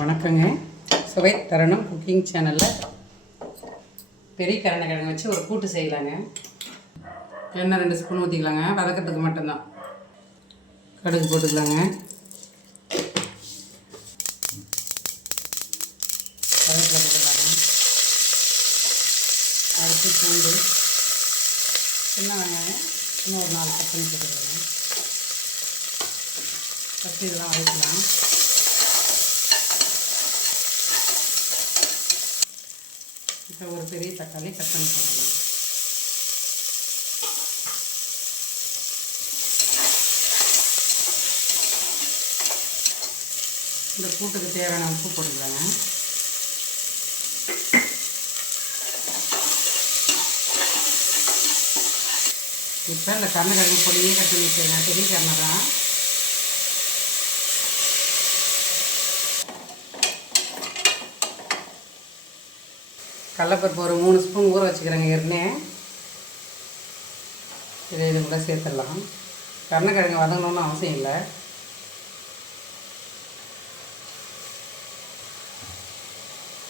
வணக்கங்க. சுவை தருணம் குக்கிங் சேனலில் பெரிய கருணைக்கிழங்கு வச்சு ஒரு கூட்டு செய்யலாங்க. எண்ணெய் 2 ஸ்பூன் ஊற்றிக்கலாங்க. வதக்கிறதுக்கு மட்டும்தான். கடுகு போட்டுக்கலாங்க. கருவேப்பிலை போட்டுக்கலாங்க. அடுத்து பூண்டு, சின்ன வெங்காயம் இன்னும் ஒரு 4 கட் பண்ணி போட்டுக்கலாங்க. ஃபஸ்ட்டு இதெல்லாம் வதக்கலாம். இப்போ ஒரு பெரிய தக்காளி கட் பண்ணி போட்டுக்கலாம். இந்த கூட்டுக்கு தேவையான உப்பு போட்டுக்கலாங்க. இப்போ இந்த கருணைக்கிழங்கு பொடியே கட் பண்ணி வச்சுருங்க. பெரிய கருணை தான். கடலைப்பருப்பு ஒரு 3 ஸ்பூன் ஊற வச்சுக்கிறேங்க. ஏற்கனவே இது கூட சேர்த்துடலாம். கருணைக்கிழங்கு வதங்கணும்னு அவசியம் இல்லை.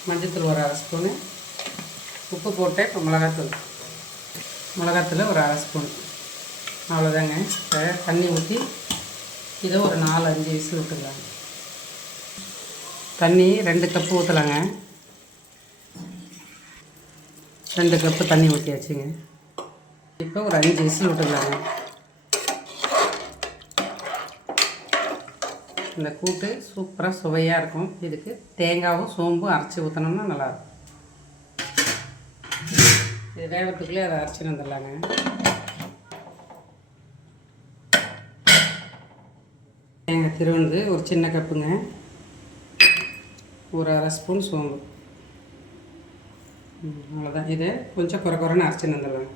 மஞ்சத்தூள் ஒரு 1/2 ஸ்பூனு, உப்பு போட்டு இப்போ மிளகாத்தூள் ஒரு 1/2 ஸ்பூன், அவ்வளோதாங்க. இப்போ தண்ணி ஊற்றி இதை ஒரு 4-5 விசில் விட்டுக்கலாங்க. தண்ணி 2 கப்பு ஊற்றலாங்க. 2 கப்பு தண்ணி ஊற்றியாச்சுங்க. இப்போ ஒரு 5 விசில் விட்டுக்கலாங்க. இந்த கூட்டு சூப்பராக சுவையாக இருக்கும். இதுக்கு தேங்காவும் சோம்பும் அரைச்சி ஊற்றினோம்னா நல்லாயிருக்கும். இது வேகத்துக்குள்ளே அதை அரைச்சின்னு வந்துடலாங்க. தேங்காய் திருவந்து ஒரு சின்ன கப்புங்க. ஒரு 1/2 ஸ்பூன் சோம்பு, அவ்வளோதான். இதை கொஞ்சம் குறைன்னு அரைச்சின்னு வந்துடலாம்.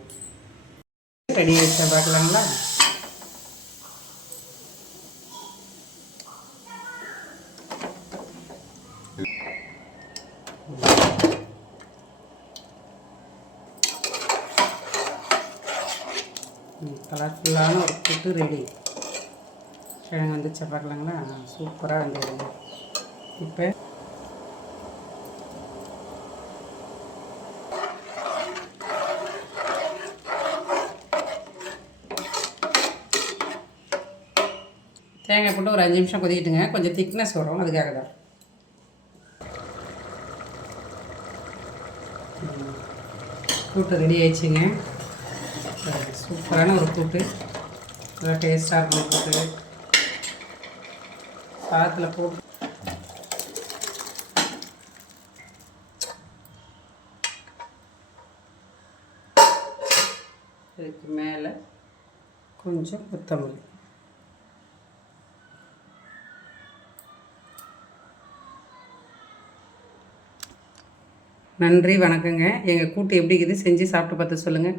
ரெடி ஆகிடுச்சா பார்க்கலாங்களா? கலர்ஃபுல்லான ஒரு கூட்டு ரெடி. கிழங்கு வந்துச்சா பார்க்கலாங்களா? சூப்பராக வந்துடுங்க. இப்போ தேங்காய் போட்டு ஒரு 5 நிமிஷம் கொதிக்கிட்டுங்க. கொஞ்சம் திக்னஸ் வரும், அதுக்காக தான். கூட்டு ரெடி ஆயிடுச்சுங்க. சூப்பரான ஒரு கூட்டு, நல்லா டேஸ்ட்டாக இருக்கும். கூட்டு சாதத்தில் போட்டு இதுக்கு மேலே கொஞ்சம் கொத்தமல்லி. நன்றி, வணக்கங்க. எங்கள் கூட்டு எப்படி இருக்குது செஞ்சு சாப்பிட்டு பார்த்து சொல்லுங்கள்.